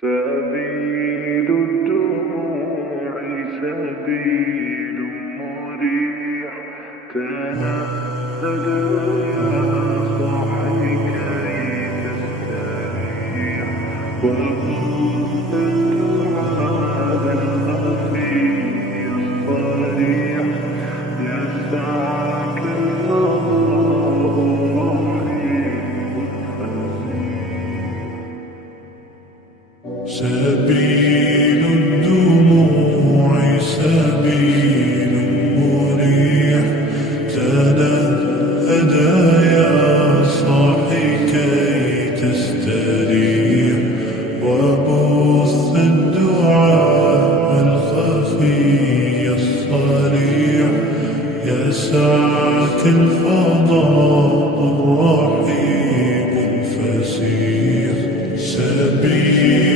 سبيل الدموع سبيل مريح، تنهد يا صاحي كي تستريح، وبث الدعاء الخفي الصريح، يسعك الله رحيم فسيح. سبيل الدموع سبيل مريح، تنهد يا صاحي كي تستريح، وبث الدعاء الخفي الصريح، يسعك الفضاء الرحيم الفسيح. سبيل